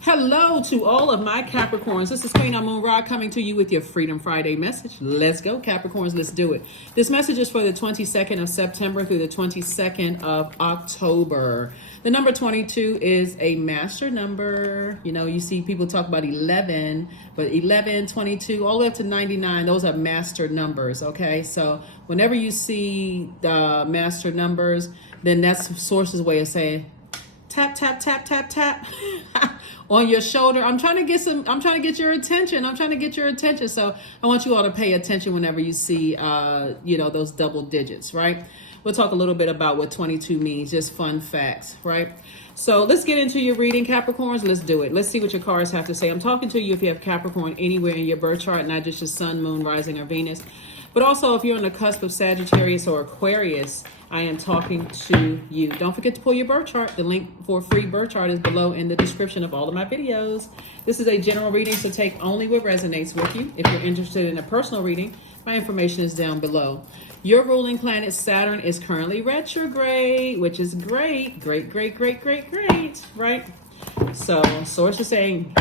Hello to all of my Capricorns. This is Queen Amun Ra coming to you with your Freedom Friday message. Let's go, Capricorns. Let's do it. This message is for the 22nd of September through the 22nd of October. The number 22 is a master number. You know, you see people talk about 11, but 11, 22, all the way up to 99, those are master numbers, okay? So whenever you see the master numbers, then that's Source's way of saying, tap, tap, tap, tap, tap on your shoulder. I'm trying to get your attention. So I want you all to pay attention whenever you see, those double digits, right? We'll talk a little bit about what 22 means, just fun facts, right? So let's get into your reading, Capricorns. Let's do it. Let's see what your cards have to say. I'm talking to you if you have Capricorn anywhere in your birth chart, not just your sun, moon, rising, or Venus. But also, if you're on the cusp of Sagittarius or Aquarius, I am talking to you. Don't forget to pull your birth chart. The link for a free birth chart is below in the description of all of my videos. This is a general reading, so take only what resonates with you. If you're interested in a personal reading, my information is down below. Your ruling planet, Saturn, is currently retrograde, which is great, right? So, Source is saying,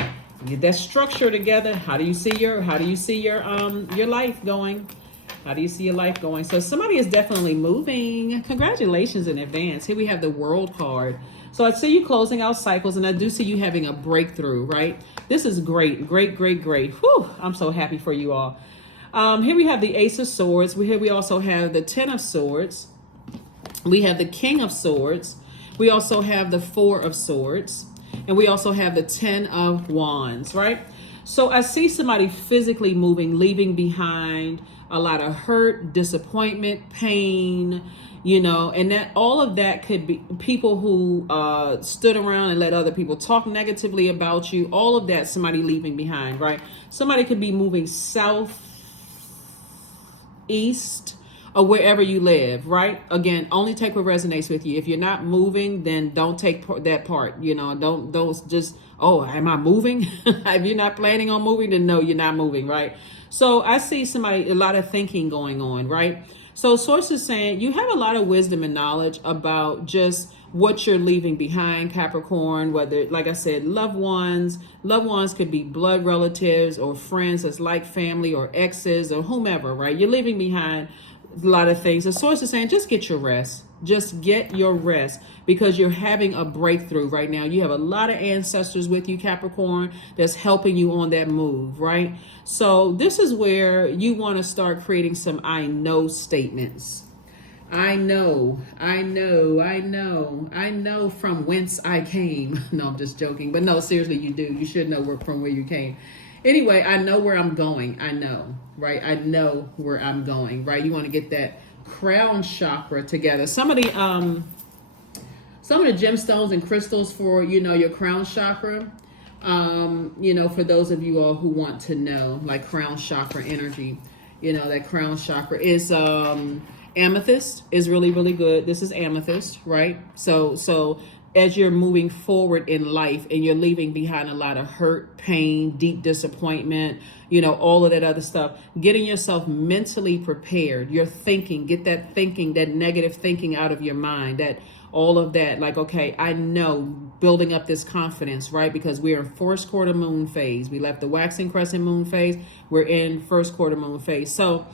get that structure together. How do you see your life going? How do you see your life going? So somebody is definitely moving. Congratulations in advance. Here we have the World card. So I see you closing out cycles, and I do see you having a breakthrough, right? This is great. Whew, I'm so happy for you all. Here we have the Ace of Swords. Here we also have the Ten of Swords. We have the King of Swords. We also have the Four of Swords. And we also have the Ten of Wands, right? So I see somebody physically moving, leaving behind a lot of hurt, disappointment, pain, and that all of that could be people who stood around and let other people talk negatively about you. All of that, somebody leaving behind, right? Somebody could be moving south, east, or wherever you live, right? Again, only take what resonates with you. If you're not moving, then don't take that part. Don't just, oh, am I moving? If you're not planning on moving, then no, you're not moving, right? So I see a lot of thinking going on, right? So Source is saying you have a lot of wisdom and knowledge about just what you're leaving behind, Capricorn, whether, like I said, loved ones could be blood relatives or friends that's like family or exes or whomever, right? You're leaving behind a lot of things. The Source is saying, just get your rest. Just get your rest because you're having a breakthrough right now. You have a lot of ancestors with you, Capricorn, that's helping you on that move, right? So this is where you want to start creating some I know statements. I know from whence I came. No, I'm just joking. But no, seriously, you do. You should know from where you came. Anyway, I know where I'm going. I know, right? I know where I'm going, right? You want to get that crown chakra together. Some of the gemstones and crystals for, your crown chakra, for those of you all who want to know, like crown chakra energy, that crown chakra is, amethyst is really good. This is amethyst, right? So as you're moving forward in life and you're leaving behind a lot of hurt, pain, deep disappointment, all of that other stuff, getting yourself mentally prepared, your thinking, get that thinking, that negative thinking out of your mind, that all of that, like, okay, I know, building up this confidence, right? Because we're in first quarter moon phase. We left the waxing crescent moon phase. We're in first quarter moon phase. So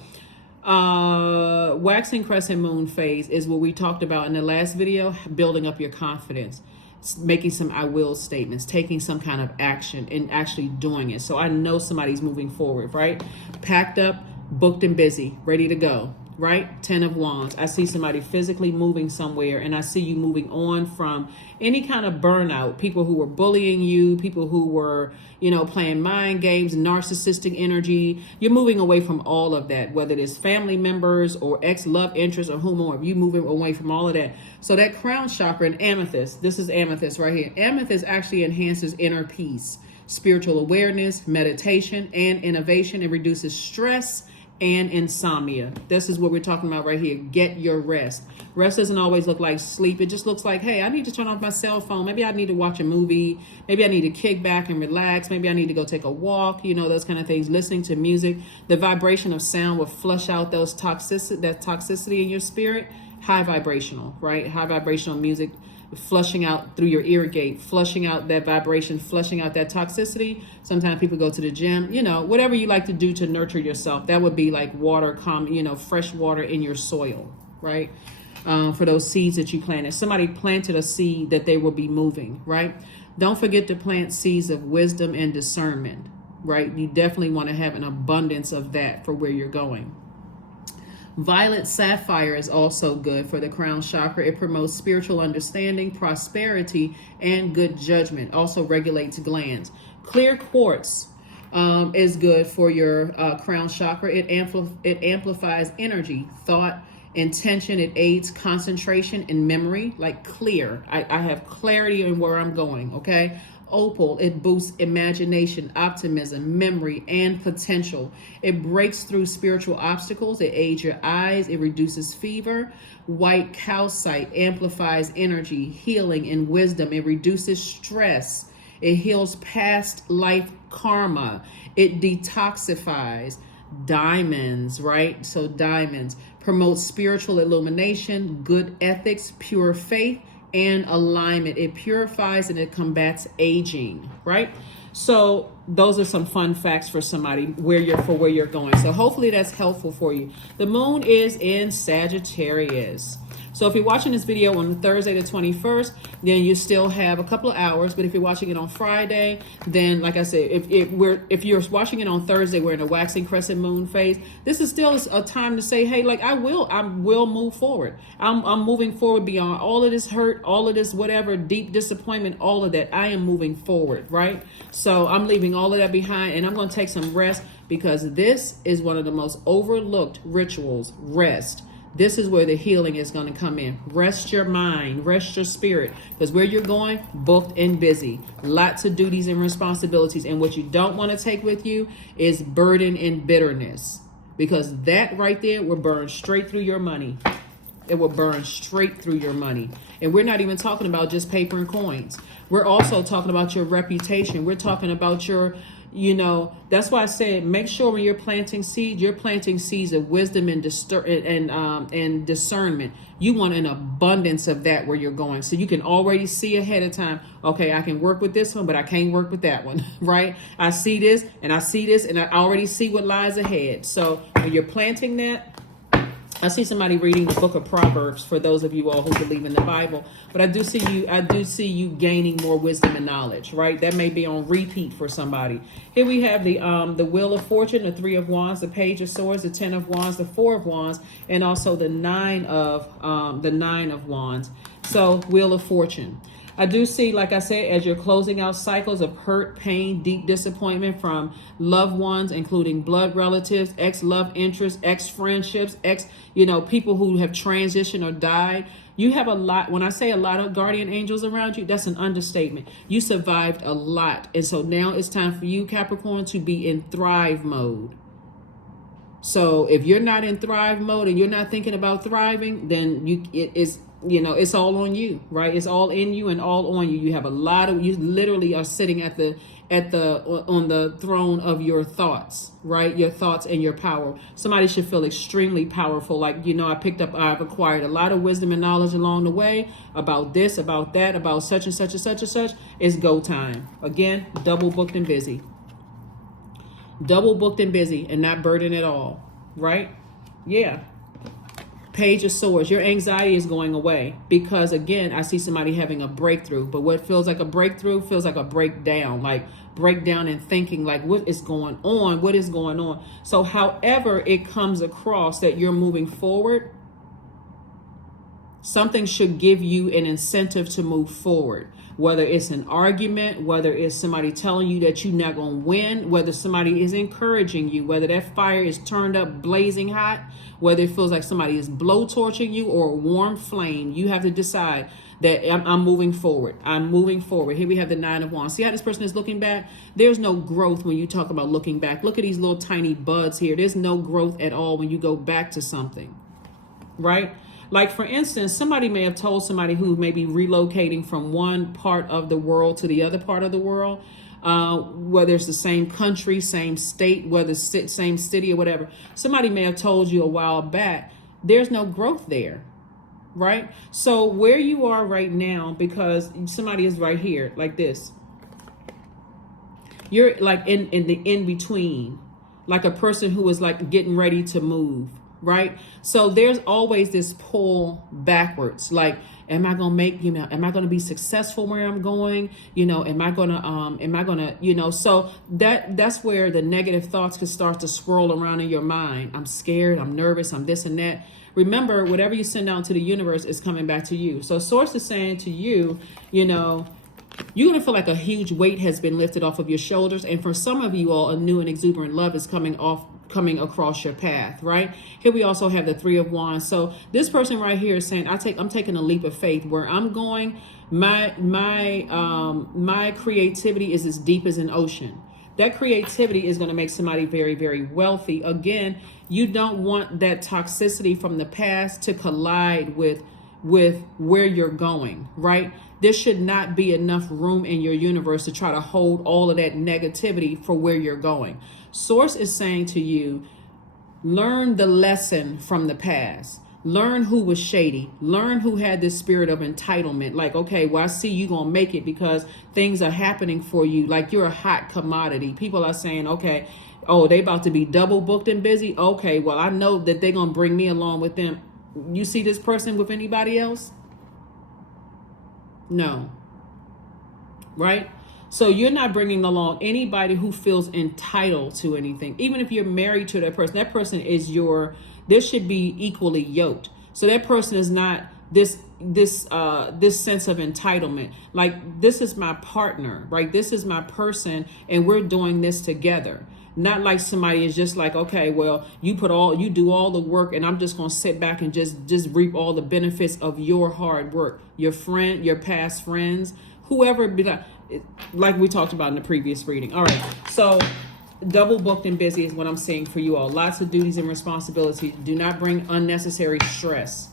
waxing crescent moon phase is what we talked about in the last video, building up your confidence, making some I will statements, taking some kind of action and actually doing it. So I know somebody's moving forward, right? Packed up, booked and busy, ready to go, right? 10 of Wands. I see somebody physically moving somewhere, and I see you moving on from any kind of burnout, people who were bullying you, people who were, playing mind games, narcissistic energy. You're moving away from all of that, whether it is family members or ex-love interests or whomever. You moving away from all of that. So that crown chakra and amethyst, this is amethyst right here. Amethyst actually enhances inner peace, spiritual awareness, meditation, and innovation. It reduces stress and insomnia. This is what we're talking about right here. Get your rest. Rest doesn't always look like sleep. It just looks like, hey, I need to turn off my cell phone. Maybe I need to watch a movie. Maybe I need to kick back and relax. Maybe I need to go take a walk, those kind of things. Listening to music. The vibration of sound will flush out that toxicity in your spirit. High vibrational, right? High vibrational music flushing out through your ear gate, flushing out that vibration, flushing out that toxicity. Sometimes people go to the gym, whatever you like to do to nurture yourself. That would be like water, fresh water in your soil, right? For those seeds that you planted. Somebody planted a seed that they will be moving, right? Don't forget to plant seeds of wisdom and discernment, right? You definitely want to have an abundance of that for where you're going. Violet sapphire is also good for the crown chakra. It promotes spiritual understanding, prosperity, and good judgment. Also regulates glands. Clear quartz is good for your crown chakra. It amplifies energy, thought, intention. It aids concentration and memory, like clear. I have clarity in where I'm going, okay? Opal, it boosts imagination, optimism, memory, and potential. It breaks through spiritual obstacles. It aids your eyes. It reduces fever. White calcite amplifies energy, healing, and wisdom. It reduces stress. It heals past life karma. It detoxifies. Diamonds, right? So diamonds promote spiritual illumination, good ethics, pure faith, and alignment. It purifies and it combats aging, right? So those are some fun facts for somebody where you're going. So hopefully that's helpful for you. The moon is in Sagittarius. So if you're watching this video on Thursday the 21st, then you still have a couple of hours. But if you're watching it on Friday, then like I said, if you're watching it on Thursday, we're in a waxing crescent moon phase. This is still a time to say, hey, like I will move forward. I'm moving forward beyond all of this hurt, all of this whatever, deep disappointment, all of that. I am moving forward, right? So I'm leaving all of that behind, and I'm going to take some rest, because this is one of the most overlooked rituals, rest. This is where the healing is going to come in. Rest your mind, rest your spirit, because where you're going, booked and busy. Lots of duties and responsibilities. And what you don't want to take with you is burden and bitterness, because that right there will burn straight through your money. It will burn straight through your money. And we're not even talking about just paper and coins. We're also talking about your reputation. We're talking about your, that's why I said, make sure when you're planting seeds of wisdom and discernment. You want an abundance of that where you're going. So you can already see ahead of time, okay, I can work with this one, but I can't work with that one, right? I see this, and I already see what lies ahead. So when you're planting that, I see somebody reading the book of Proverbs, for those of you all who believe in the Bible. But I do see you gaining more wisdom and knowledge, right? That may be on repeat for somebody. Here we have the Wheel of Fortune, the 3 of Wands, the Page of Swords, the 10 of Wands, the 4 of Wands, and also the 9 of Wands. So Wheel of Fortune. I do see, like I said, as you're closing out cycles of hurt, pain, deep disappointment from loved ones, including blood relatives, ex-love interests, ex-friendships, people who have transitioned or died. You have a lot. When I say a lot of guardian angels around you, that's an understatement. You survived a lot. And so now it's time for you, Capricorn, to be in thrive mode. So if you're not in thrive mode and you're not thinking about thriving, then it's all on you, right? It's all in you and all on you. You have you literally are sitting on the throne of your thoughts, right? Your thoughts and your power. Somebody should feel extremely powerful. Like, I've acquired a lot of wisdom and knowledge along the way about this, about that, about such and such and such and such. It's go time. Again, double booked and busy. Double booked and busy and not burdened at all, right? Yeah. Page of Swords, your anxiety is going away, because again, I see somebody having a breakthrough, but what feels like a breakthrough feels like a breakdown in thinking, like what is going on? So however it comes across that you're moving forward, something should give you an incentive to move forward. Whether it's an argument, whether it's somebody telling you that you're not going to win, whether somebody is encouraging you, whether that fire is turned up blazing hot, whether it feels like somebody is blowtorching you or a warm flame, you have to decide that I'm moving forward. I'm moving forward. Here we have the 9 of Wands. See how this person is looking back? There's no growth when you talk about looking back. Look at these little tiny buds here. There's no growth at all when you go back to something, right? Like, for instance, somebody may have told somebody who may be relocating from one part of the world to the other part of the world, whether it's the same country, same state, whether it's same city or whatever. Somebody may have told you a while back, there's no growth there. right? So where you are right now, because somebody is right here like this, you're like in the in between, like a person who is like getting ready to move, right? So there's always this pull backwards, like, am I gonna make, am I gonna be successful where I'm going? Am I gonna, so that's where the negative thoughts can start to swirl around in your mind. I'm scared, I'm nervous, I'm this and that. Remember, whatever you send out to the universe is coming back to you. So source is saying to you, you're going to feel like a huge weight has been lifted off of your shoulders. And for some of you all, a new and exuberant love is coming across your path, right? Here we also have the Three of Wands. So this person right here is saying, I'm taking a leap of faith. Where I'm going, my creativity is as deep as an ocean. That creativity is going to make somebody very, very wealthy. Again, you don't want that toxicity from the past to collide with where you're going, right? There should not be enough room in your universe to try to hold all of that negativity for where you're going. Source is saying to you, learn the lesson from the past. Learn who was shady. Learn who had this spirit of entitlement. Like, okay, well, I see you gonna make it because things are happening for you. Like you're a hot commodity. People are saying, okay, oh, they about to be double booked and busy. Okay, well, I know that they're gonna bring me along with them. You see this person with anybody else? No. Right? So you're not bringing along anybody who feels entitled to anything. Even if you're married to that person is this should be equally yoked. So that person is not this sense of entitlement. Like, this is my partner, right? This is my person and we're doing this together. Not like somebody is just like, okay, well, you do all the work and I'm just going to sit back and just reap all the benefits of your hard work. Your friend, your past friends, whoever, like we talked about in the previous reading. All right. So double booked and busy is what I'm saying for you all. Lots of duties and responsibilities. Do not bring unnecessary stress.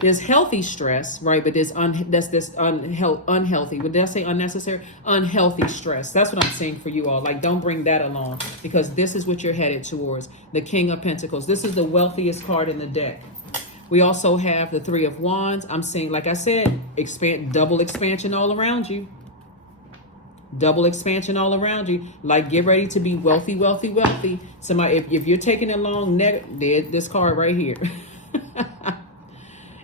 There's healthy stress, right? But that's this unhealthy. But did I say unnecessary? Unhealthy stress. That's what I'm saying for you all. Like, don't bring that along, because this is what you're headed towards. The King of Pentacles. This is the wealthiest card in the deck. We also have the Three of Wands. I'm saying, like I said, double expansion all around you. Double expansion all around you. Like, get ready to be wealthy, wealthy, wealthy. Somebody, if you're taking along this card right here.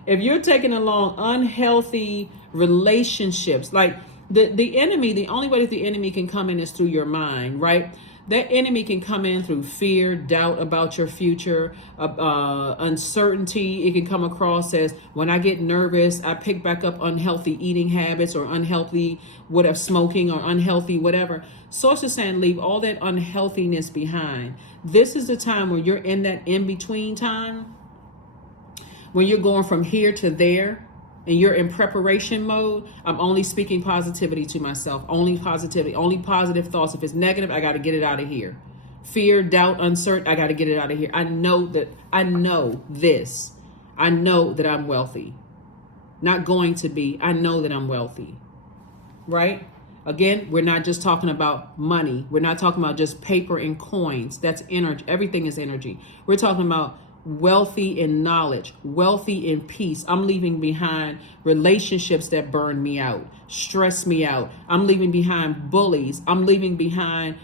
If you're taking along unhealthy relationships, like the enemy, the only way that the enemy can come in is through your mind, right? That enemy can come in through fear, doubt about your future, uncertainty. It can come across as, when I get nervous, I pick back up unhealthy eating habits or unhealthy whatever, smoking or unhealthy whatever. Source is saying, leave all that unhealthiness behind. This is the time where you're in that in-between time, when you're going from here to there and you're in preparation mode. I'm only speaking positivity to myself. Only positivity, only positive thoughts. If it's negative, I got to get it out of here. Fear, doubt, uncertain, I got to get it out of here. I know this. I know that I'm wealthy. Not going to be. I know that I'm wealthy. Right? Again, we're not just talking about money. We're not talking about just paper and coins. That's energy. Everything is energy. We're talking about wealthy in knowledge, wealthy in peace. I'm leaving behind relationships that burn me out, stress me out. I'm leaving behind bullies. I'm leaving behind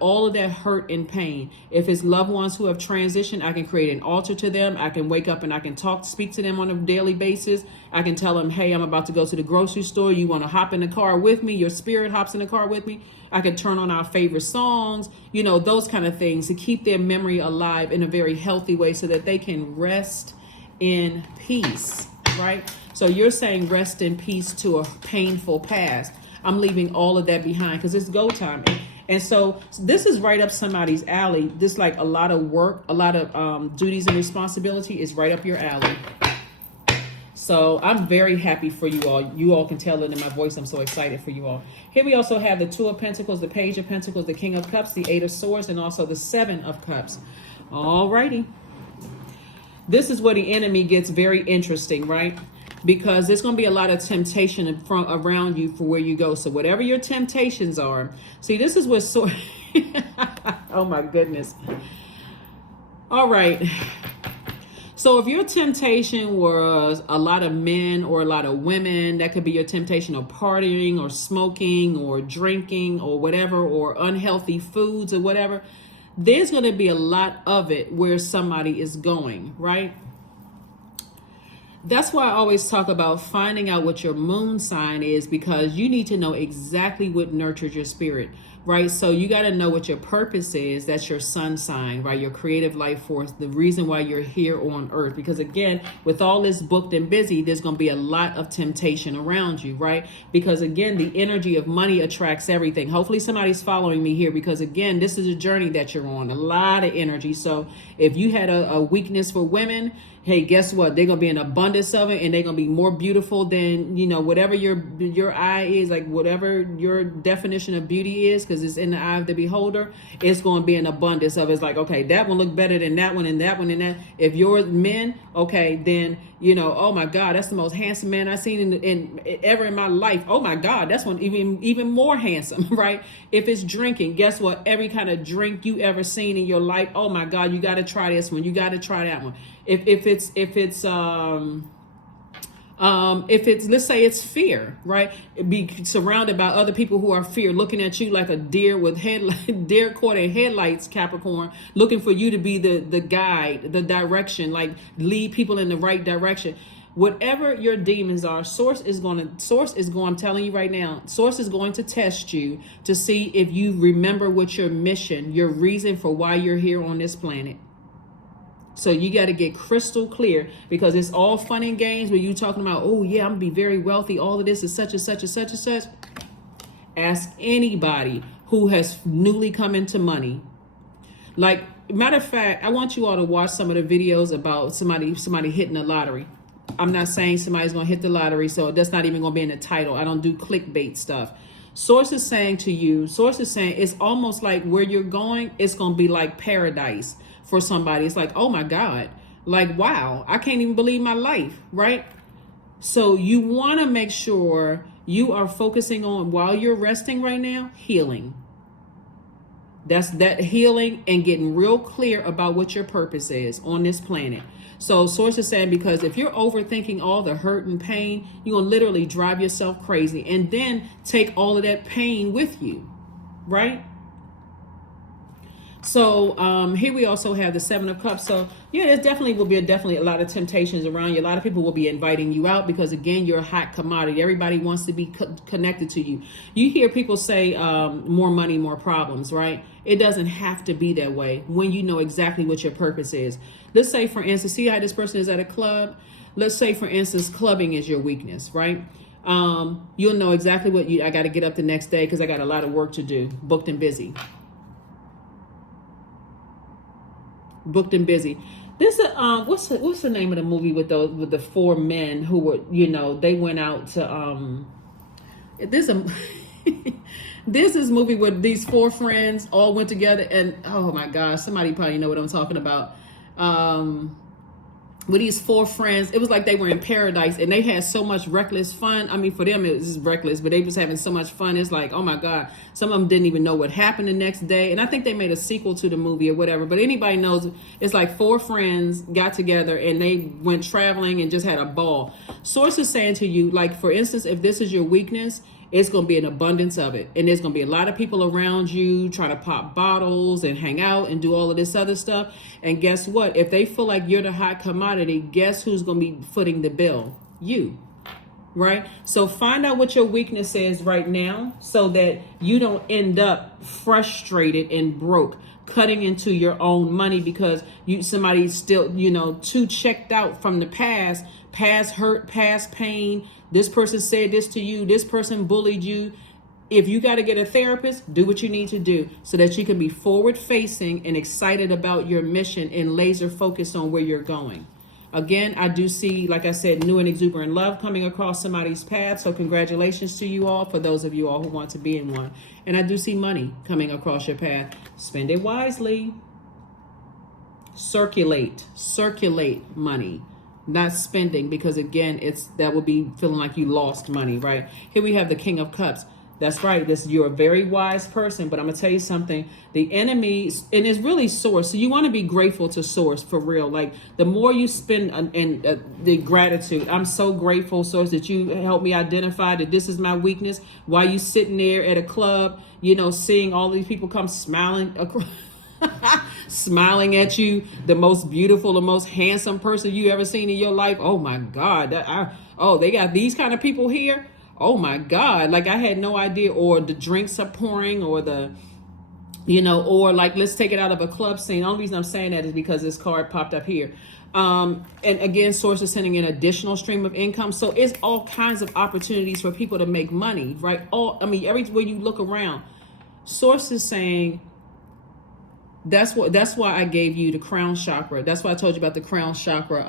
all of that hurt and pain. If it's loved ones who have transitioned, I can create an altar to them. I can wake up and I can speak to them on a daily basis. I can tell them, hey, I'm about to go to the grocery store. You want to hop in the car with me? Your spirit hops in the car with me. I can turn on our favorite songs, those kind of things to keep their memory alive in a very healthy way so that they can rest in peace, right? So you're saying rest in peace to a painful past. I'm leaving all of that behind because it's go time. And so this is right up somebody's alley. This, like, a lot of work, a lot of duties and responsibility is right up your alley. So I'm very happy for you all. You all can tell it in my voice. I'm so excited for you all. Here we also have the Two of Pentacles, the Page of Pentacles, the King of Cups, the Eight of Swords, and also the Seven of Cups. All righty. This is where the enemy gets very interesting, right? Because there's going to be a lot of temptation around you for where you go. So whatever your temptations are, see, this is what oh my goodness. All right. So if your temptation was a lot of men or a lot of women, that could be your temptation of partying or smoking or drinking or whatever, or unhealthy foods or whatever. There's going to be a lot of it where somebody is going, right? That's why I always talk about finding out what your moon sign is, because you need to know exactly what nurtures your spirit, right? So you got to know what your purpose is. That's your sun sign, right? Your creative life force, the reason why you're here on earth. Because again, with all this booked and busy, there's going to be a lot of temptation around you, right? Because again, the energy of money attracts everything. Hopefully somebody's following me here, because again, this is a journey that you're on, a lot of energy. So if you had a weakness for women, hey, guess what? They're going to be an abundance of it, and they're going to be more beautiful than, whatever your eye is, like whatever your definition of beauty is, because it's in the eye of the beholder. It's going to be an abundance of it. It's like, okay, that one look better than that one and that one and that. If you're men, okay, then, oh my God, that's the most handsome man I've seen in ever in my life. Oh my God, that's one even more handsome, right? If it's drinking, guess what? Every kind of drink you ever seen in your life, oh my God, you got to try this one. You got to try that one. If it's let's say it's fear, right? Be surrounded by other people who are fear, looking at you like a deer with deer caught in headlights, Capricorn, looking for you to be the guide, the direction, like lead people in the right direction. Whatever your demons are, I'm telling you right now, Source is going to test you to see if you remember what your mission, your reason for why you're here on this planet. So you got to get crystal clear, because it's all fun and games when you talking about, oh yeah, I'm gonna be very wealthy. All of this is such and such and such and such. Ask anybody who has newly come into money. Like, matter of fact, I want you all to watch some of the videos about somebody hitting the lottery. I'm not saying somebody's gonna hit the lottery, so that's not even gonna be in the title. I don't do clickbait stuff. Source is saying it's almost like where you're going, it's gonna be like paradise. For somebody, it's like, oh my God, like, wow, I can't even believe my life, right? So you want to make sure you are focusing on, while you're resting right now, healing. That's that healing and getting real clear about what your purpose is on this planet. So Source is saying, because if you're overthinking all the hurt and pain, you're going to literally drive yourself crazy and then take all of that pain with you, right? So here we also have the Seven of Cups. So yeah, there definitely will be a lot of temptations around you. A lot of people will be inviting you out, because again, you're a hot commodity. Everybody wants to be connected to you. You hear people say more money, more problems, right? It doesn't have to be that way when you know exactly what your purpose is. Let's say, for instance, see how this person is at a club. Let's say, for instance, clubbing is your weakness, right? You'll know exactly what I got to get up the next day because I got a lot of work to do, booked and busy. This what's the name of the movie with the four men who were, they went out to there's this movie where these four friends all went together, and oh my gosh, somebody probably know what I'm talking about. With these four friends, it was like they were in paradise and they had so much reckless fun. I mean, for them it was just reckless, but they was having so much fun. It's like, oh my God, some of them didn't even know what happened the next day. And I think they made a sequel to the movie or whatever, but anybody knows it's like four friends got together and they went traveling and just had a ball. Source is saying to you, like, for instance, if this is your weakness, it's going to be an abundance of it. And there's going to be a lot of people around you trying to pop bottles and hang out and do all of this other stuff. And guess what? If they feel like you're the hot commodity, guess who's going to be footing the bill? You, right? So find out what your weakness is right now so that you don't end up frustrated and broke, cutting into your own money because somebody's still, too checked out from the past hurt, past pain. This person said this to you. This person bullied you. If you got to get a therapist, do what you need to do so that you can be forward facing and excited about your mission and laser focused on where you're going. Again, I do see, like I said, new and exuberant love coming across somebody's path. So congratulations to you all, for those of you all who want to be in one. And I do see money coming across your path. Spend it wisely. Circulate money. Not spending, because again, that will be feeling like you lost money, right? Here we have the King of Cups. That's right. You're a very wise person, but I'm gonna tell you something. The enemy, and it's really Source. So you want to be grateful to Source for real. Like the more you spend in the gratitude, I'm so grateful, Source, that you helped me identify that this is my weakness. While you sitting there at a club, seeing all these people come smiling across. Smiling at you, the most beautiful, the most handsome person you ever seen in your life. Oh my God! They got these kind of people here. Oh my God! Like I had no idea. Or the drinks are pouring, or or like let's take it out of a club scene. The only reason I'm saying that is because this card popped up here. And again, Source is sending an additional stream of income. So it's all kinds of opportunities for people to make money, right? Everywhere you look around, Source is saying. That's why I gave you the crown chakra. That's why I told you about the crown chakra,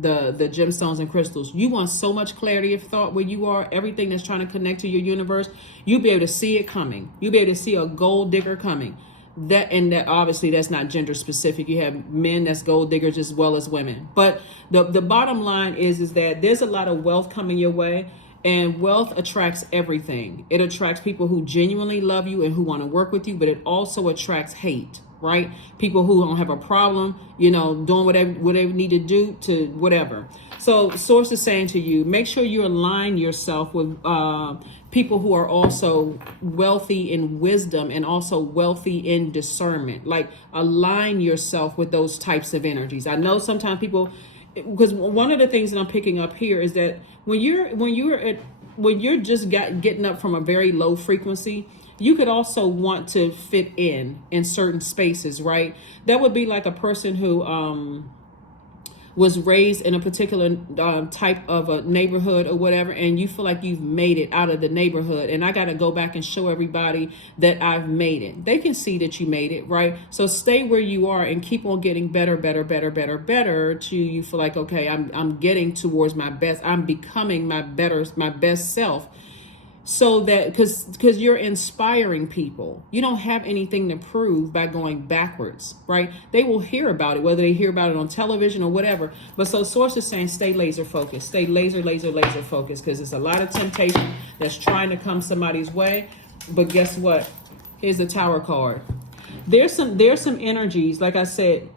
the gemstones and crystals. You want so much clarity of thought where you are, everything that's trying to connect to your universe, you'll be able to see it coming. You'll be able to see a gold digger coming. That obviously that's not gender specific. You have men that's gold diggers as well as women. But the bottom line is that there's a lot of wealth coming your way. And wealth attracts everything. It attracts people who genuinely love you and who want to work with you, but it also attracts hate, right? People who don't have a problem, doing whatever they need to do to whatever. So Source is saying to you, make sure you align yourself with people who are also wealthy in wisdom and also wealthy in discernment. Like align yourself with those types of energies. I know sometimes people, because one of the things that I'm picking up here is that when you're just getting up from a very low frequency, you could also want to fit in certain spaces, right? That would be like a person who was raised in a particular type of a neighborhood or whatever, and you feel like you've made it out of the neighborhood, and I got to go back and show everybody that I've made it. They can see that you made it, right? So stay where you are and keep on getting better to you feel like, okay, I'm getting towards my best. I'm becoming my best self. So that because you're inspiring people, you don't have anything to prove by going backwards, right? They will hear about it, whether they hear about it on television or whatever. But so Source is saying, stay laser focused, stay laser focused, because there's a lot of temptation that's trying to come somebody's way. But guess what? Here's the Tower card. There's some energies, like I said.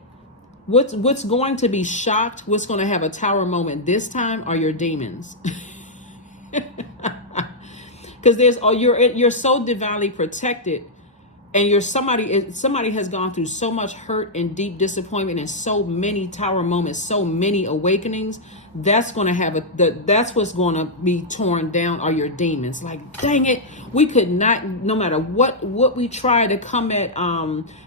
What's going to be shocked? What's going to have a Tower moment this time are your demons. Because you're so divinely protected, and somebody has gone through so much hurt and deep disappointment and so many Tower moments, so many awakenings. That's going to have that's what's going to be torn down are your demons. Like, dang it, we could not, no matter what we try to come at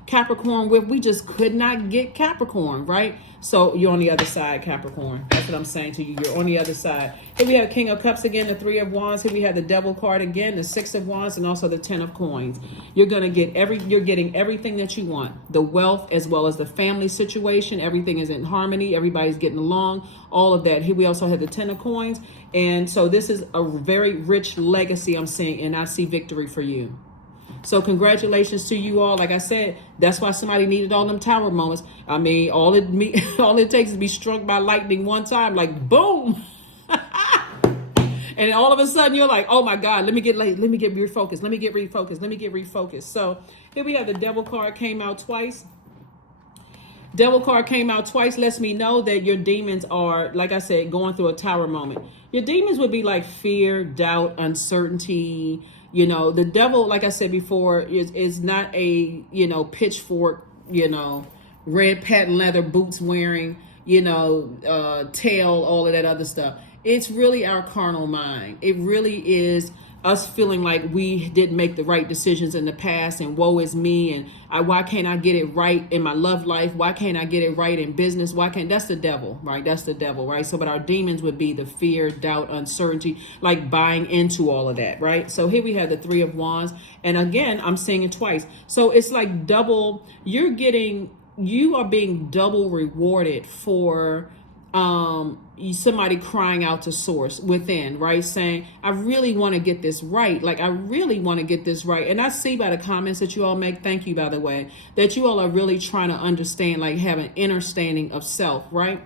Capricorn with, we just could not get Capricorn, right? So you're on the other side, Capricorn. That's what I'm saying to you. You're on the other side. Here we have King of Cups again, the Three of Wands. Here we have the Devil card again, the Six of Wands, and also the Ten of Coins. You're getting everything that you want. The wealth as well as the family situation. Everything is in harmony. Everybody's getting along. All of that. Here we also have the Ten of Coins. And so this is a very rich legacy I'm seeing, and I see victory for you. So congratulations to you all. Like I said, that's why somebody needed all them Tower moments. I mean, all it takes is to be struck by lightning one time, like boom. And all of a sudden you're like, oh my God, let me get refocused. So here we have the Devil card came out twice. Devil card came out twice, lets me know that your demons are, like I said, going through a Tower moment. Your demons would be like fear, doubt, uncertainty. The devil, like I said before, is not a, pitchfork, red patent leather boots wearing, tail, all of that other stuff. It's really our carnal mind. It really is us feeling like we didn't make the right decisions in the past, and woe is me, and why can't I get it right in my love life? Why can't I get it right in business? That's the devil, right? That's the devil, right? So, but our demons would be the fear, doubt, uncertainty, like buying into all of that, right? So here we have the Three of Wands, and again, I'm seeing it twice. So it's like double, you are being double rewarded for somebody crying out to Source within, right? Saying, I really want to get this right. Like, I really want to get this right. And I see by the comments that you all make, thank you, by the way, that you all are really trying to understand, like have an understanding of self, right?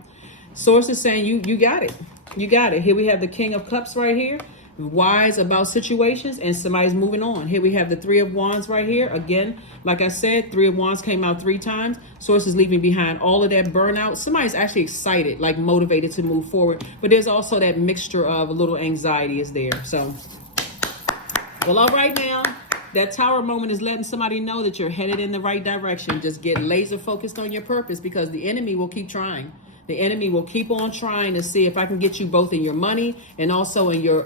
Source is saying you got it. You got it. Here we have the King of Cups right here. wise about situations, and somebody's moving on. Here we have the Three of Wands right here. Again, like I said, Three of Wands came out 3 times. Source is leaving behind all of that burnout. Somebody's actually excited, like motivated to move forward. But there's also that mixture of a little anxiety is there. So, well, all right now. That tower moment is letting somebody know that you're headed in the right direction. Just get laser focused on your purpose, because the enemy will keep trying. The enemy will keep on trying to see if I can get you both in your money and also in your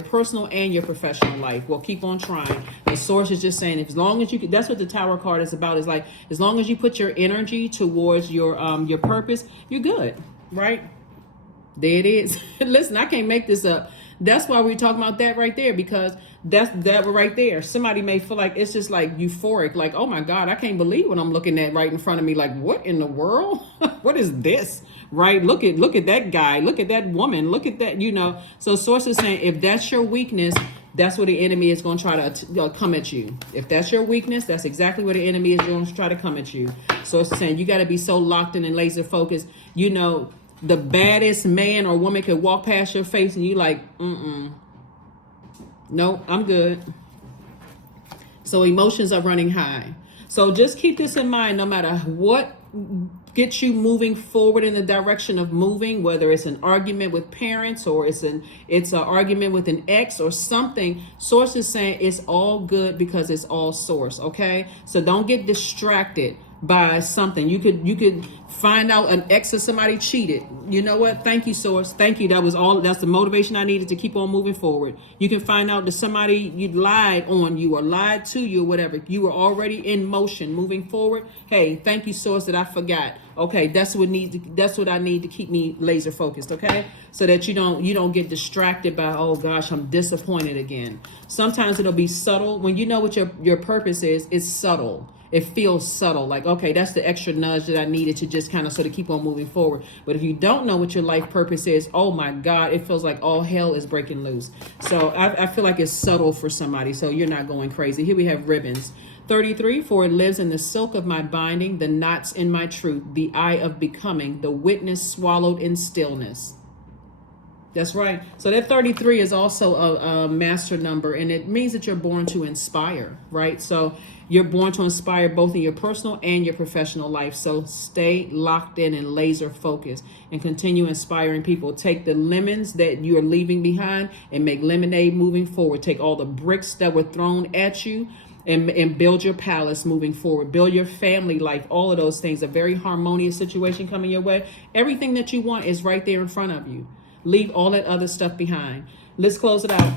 personal and your professional life. We'll keep on trying. The source is just saying, as long as you can, that's what the Tower card is about. Is like, as long as you put your energy towards your purpose, you're good, right? There it is. Listen, I can't make this up. That's why we're talking about that right there, because that right there. Somebody may feel like it's just like euphoric, like, oh my God, I can't believe what I'm looking at right in front of me. Like, what in the world? What is this? Right? Look at that guy. Look at that woman. Look at that, So source is saying, if that's your weakness, that's where the enemy is going to try to come at you. If that's your weakness, that's exactly where the enemy is going to try to come at you. So it's saying you got to be so locked in and laser focused, the baddest man or woman could walk past your face and you like, no, I'm good. So emotions are running high. So just keep this in mind, no matter what gets you moving forward in the direction of moving, whether it's an argument with parents or it's an argument with an ex or something. Source is saying it's all good because it's all source. Okay. So don't get distracted by something. You could find out an ex or somebody cheated. You know what? Thank you, source. Thank you. That's the motivation I needed to keep on moving forward. You can find out that somebody you lied on you or lied to you or whatever. You were already in motion moving forward. Hey, thank you, source, that I forgot. Okay, that's what I need to keep me laser focused, okay? So that you don't get distracted by, oh gosh, I'm disappointed again. Sometimes it'll be subtle. When you know what your purpose is, it's subtle. It feels subtle, like, okay, that's the extra nudge that I needed to just kind of sort of keep on moving forward. But if you don't know what your life purpose is, oh my God, it feels like all hell is breaking loose. So I feel like it's subtle for somebody, so you're not going crazy. Here we have ribbons. 33, for it lives in the silk of my binding, the knots in my truth, the eye of becoming, the witness swallowed in stillness. That's right. So that 33 is also a master number, and it means that you're born to inspire, right? So you're born to inspire both in your personal and your professional life. So stay locked in and laser focused and continue inspiring people. Take the lemons that you're leaving behind and make lemonade moving forward. Take all the bricks that were thrown at you and build your palace moving forward. Build your family life. All of those things. A very harmonious situation coming your way. Everything that you want is right there in front of you. Leave all that other stuff behind. Let's close it out.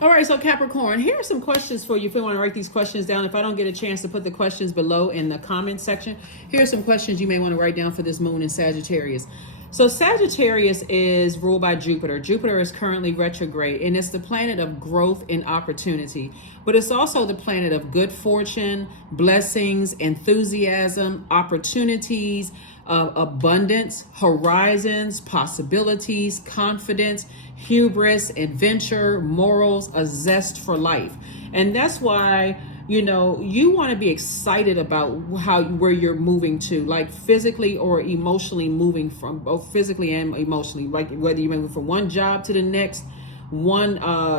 All right, so Capricorn, here are some questions for you if you want to write these questions down. If I don't get a chance to put the questions below in the comment section, here are some questions you may want to write down for this moon in Sagittarius. So Sagittarius is ruled by Jupiter. Jupiter is currently retrograde, and it's the planet of growth and opportunity. But it's also the planet of good fortune, blessings, enthusiasm, opportunities, abundance, horizons, possibilities, confidence, hubris, adventure, morals, a zest for life. And that's why you want to be excited about where you're moving to, like physically or emotionally moving from, both physically and emotionally, like whether you're moving from one job to the next,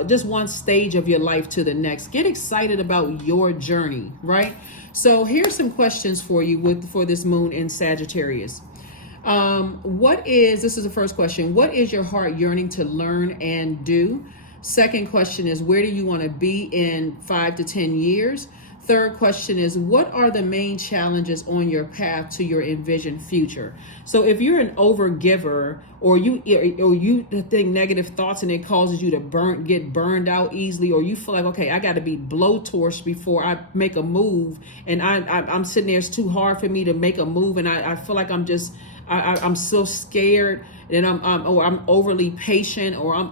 just one stage of your life to the next. Get excited about your journey, right? So here's some questions for you for this moon in Sagittarius. This is the first question. What is your heart yearning to learn and do? Second question is, where do you want to be in 5 to 10 years? Third question is, what are the main challenges on your path to your envisioned future? So if you're an overgiver or you think negative thoughts and it causes you to get burned out easily, or you feel like, okay, I got to be blowtorched before I make a move, and I'm sitting there, it's too hard for me to make a move, and I feel like I'm so scared, and I'm overly patient, or I'm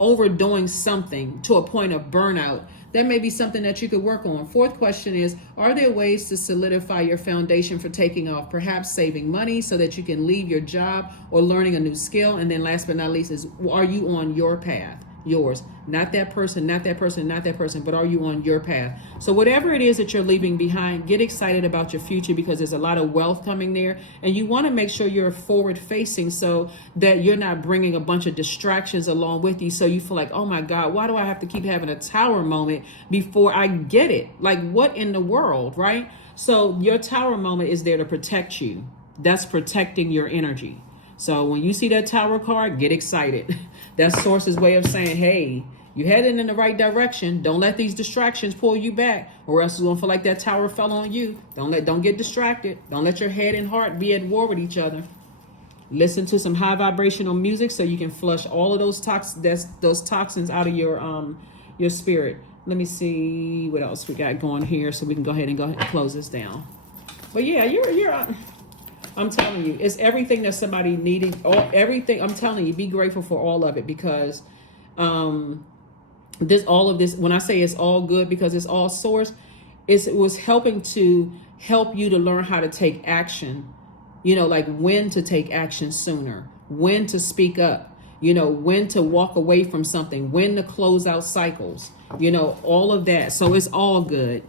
overdoing something to a point of burnout. That may be something that you could work on. Fourth question is, are there ways to solidify your foundation for taking off? Perhaps saving money so that you can leave your job or learning a new skill. And then last but not least is, are you on your path? yours. Not that person, not that person, not that person, but are you on your path? So whatever it is that you're leaving behind, get excited about your future, because there's a lot of wealth coming there, and you want to make sure you're forward facing so that you're not bringing a bunch of distractions along with you. So you feel like, oh my God, why do I have to keep having a tower moment before I get it? Like, what in the world, right? So your tower moment is there to protect you. That's protecting your energy. So when you see that tower card, get excited. That's Source's way of saying, hey, you're heading in the right direction. Don't let these distractions pull you back, or else it's gonna feel like that tower fell on you. Don't get distracted. Don't let your head and heart be at war with each other. Listen to some high vibrational music so you can flush all of those toxins out of your spirit. Let me see what else we got going here, so we can go ahead and close this down. But yeah, you're I'm telling you, it's everything that somebody needed. Everything. I'm telling you, be grateful for all of it, because all of this, when I say it's all good, because it's all Source, it was helping to help you to learn how to take action. You know, like when to take action sooner, when to speak up, you know, when to walk away from something, when to close out cycles, you know, all of that. So it's all good.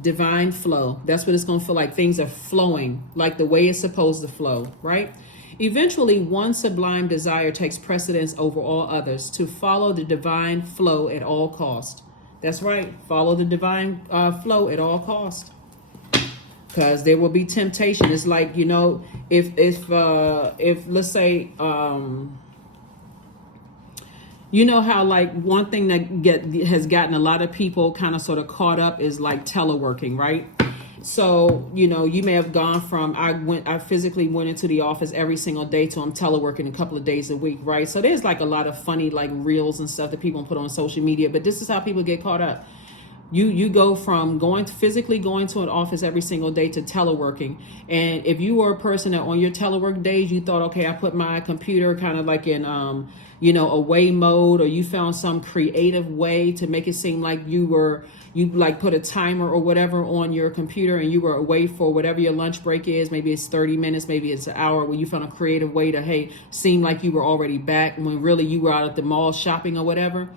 Divine flow. That's what it's going to feel like. Things are flowing like the way it's supposed to flow, right? Eventually, one sublime desire takes precedence over all others: to follow the divine flow at all cost. That's right. Follow the divine flow at all cost. Because there will be temptation. It's like, you know, if let's say, you know how like one thing that has gotten a lot of people kind of sort of caught up is like teleworking, right? So, you know, you may have gone from, I physically went into the office every single day to I'm teleworking a couple of days a week, right? So there's like a lot of funny like reels and stuff that people put on social media, but this is how people get caught up. You go from physically going to an office every single day to teleworking. And if you were a person that on your telework days, you thought, okay, I put my computer kind of like in, away mode, or you found some creative way to make it seem like you like put a timer or whatever on your computer and you were away for whatever your lunch break is. Maybe it's 30 minutes, maybe it's an hour, where you found a creative way to, seem like you were already back when really you were out at the mall shopping or whatever.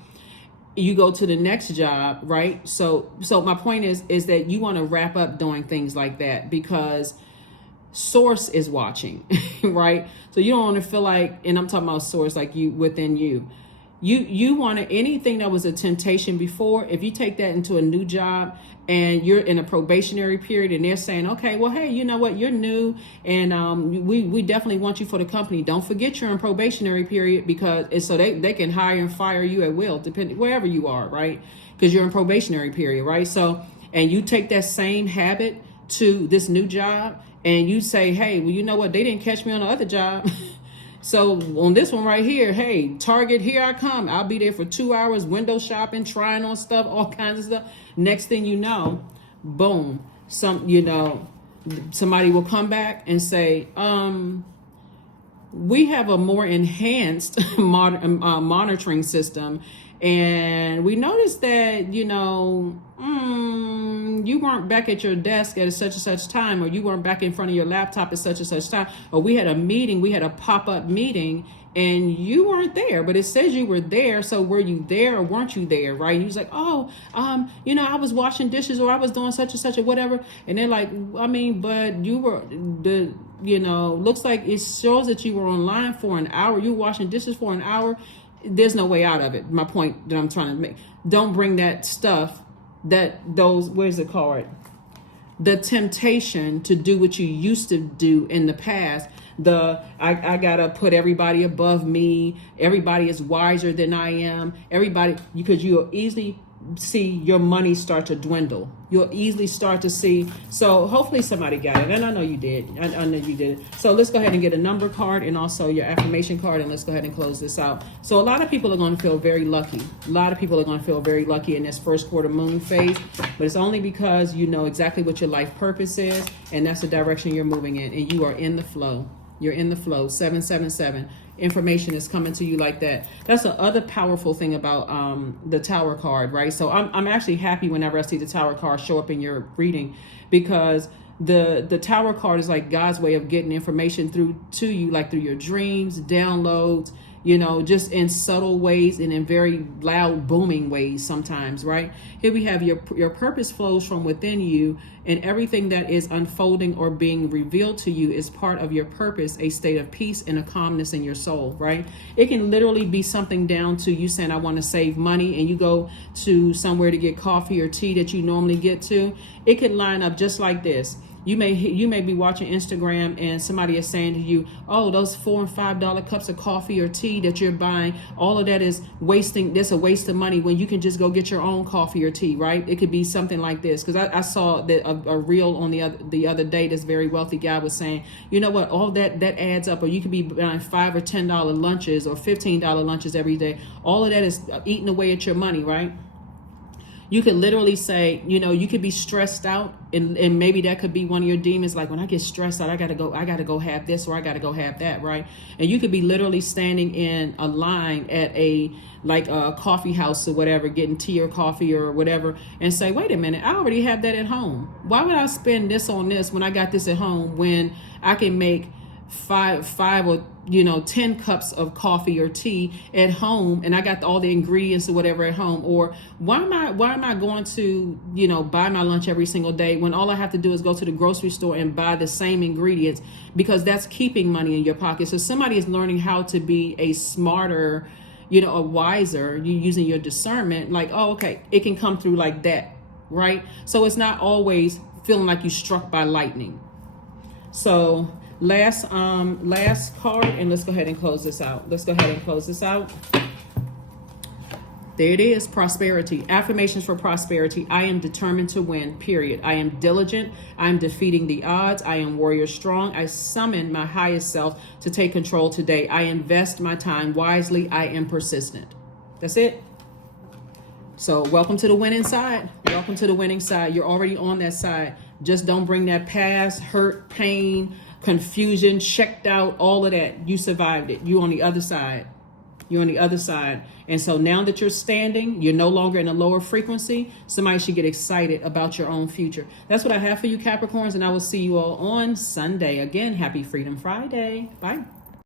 You go to the next job, right? So my point is that you want to wrap up doing things like that, because Source is watching, right? So you don't want to feel like, and I'm talking about Source, like you within you. You want to, anything that was a temptation before, if you take that into a new job and you're in a probationary period and they're saying, okay, well, hey, you know what, you're new and we definitely want you for the company. Don't forget you're in probationary period, because it's so they can hire and fire you at will, depending wherever you are, right? Because you're in probationary period, right? So, and you take that same habit to this new job and you say, hey, well, you know what, they didn't catch me on the other job. So on this one right here, hey, Target, here I come. I'll be there for 2 hours, window shopping, trying on stuff, all kinds of stuff. Next thing you know, boom, somebody will come back and say, we have a more enhanced monitoring system. And we noticed that, you weren't back at your desk at such and such time, or you weren't back in front of your laptop at such and such time, or we had a pop-up meeting and you weren't there, but it says you were there. So were you there or weren't you there, right? And he was like, I was washing dishes, or I was doing such and such or whatever. And they're like, but you were looks like it shows that you were online for an hour. You were washing dishes for an hour. There's no way out of it. My point that I'm trying to make. Don't bring that stuff, where's the card? The temptation to do what you used to do in the past. I gotta put everybody above me. Everybody is wiser than I am. Because you'll easily see your money start to dwindle. You'll easily start to see. So hopefully somebody got it. And I know you did. I know you did. So let's go ahead and get a number card and also your affirmation card. And let's go ahead and close this out. So a lot of people are going to feel very lucky. A lot of people are going to feel very lucky in this first quarter moon phase. But it's only because you know exactly what your life purpose is. And that's the direction you're moving in. And you are in the flow. You're in the flow. 777. Information is coming to you like that. That's the other powerful thing about the Tower card, right? So I'm actually happy whenever I see the Tower card show up in your reading, because the Tower card is like God's way of getting information through to you, like through your dreams, downloads, just in subtle ways and in very loud, booming ways sometimes, right? Here we have your purpose flows from within you, and everything that is unfolding or being revealed to you is part of your purpose, a state of peace and a calmness in your soul, right? It can literally be something down to you saying, I want to save money, and you go to somewhere to get coffee or tea that you normally get to. It could line up just like this. You may be watching Instagram and somebody is saying to you, oh, those $4 and $5 cups of coffee or tea that you're buying, all of that is wasting. That's a waste of money when you can just go get your own coffee or tea, right? It could be something like this. Because I saw that a reel on the other day. This very wealthy guy was saying, you know what, all that adds up. Or you could be buying $5 or $10 lunches or $15 lunches every day. All of that is eating away at your money, right? You could literally say, you could be stressed out, and maybe that could be one of your demons. Like, when I get stressed out, I gotta go have this, or I gotta go have that, right? And you could be literally standing in a line at a coffee house or whatever, getting tea or coffee or whatever, and say, wait a minute, I already have that at home. Why would I spend this on this when I got this at home, when I can make five or 10 cups of coffee or tea at home, and I got all the ingredients or whatever at home? Or why am I going to buy my lunch every single day when all I have to do is go to the grocery store and buy the same ingredients? Because that's keeping money in your pocket. So somebody is learning how to be a smarter, a wiser, you using your discernment, like, oh, okay, it can come through like that, right? So it's not always feeling like you struck by lightning. So last card, and let's go ahead and close this out. There it is, prosperity. Affirmations for prosperity. I am determined to win, period. I am diligent. I am defeating the odds. I am warrior strong. I summon my highest self to take control today. I invest my time wisely. I am persistent. That's it. So welcome to the winning side. Welcome to the winning side. You're already on that side. Just don't bring that past, hurt, pain, confusion, checked out, all of that. You survived it. You're on the other side. And so now that you're standing, you're no longer in a lower frequency. Somebody should get excited about your own future. That's what I have for you, Capricorns, and I will see you all on Sunday. Again, happy Freedom Friday. Bye.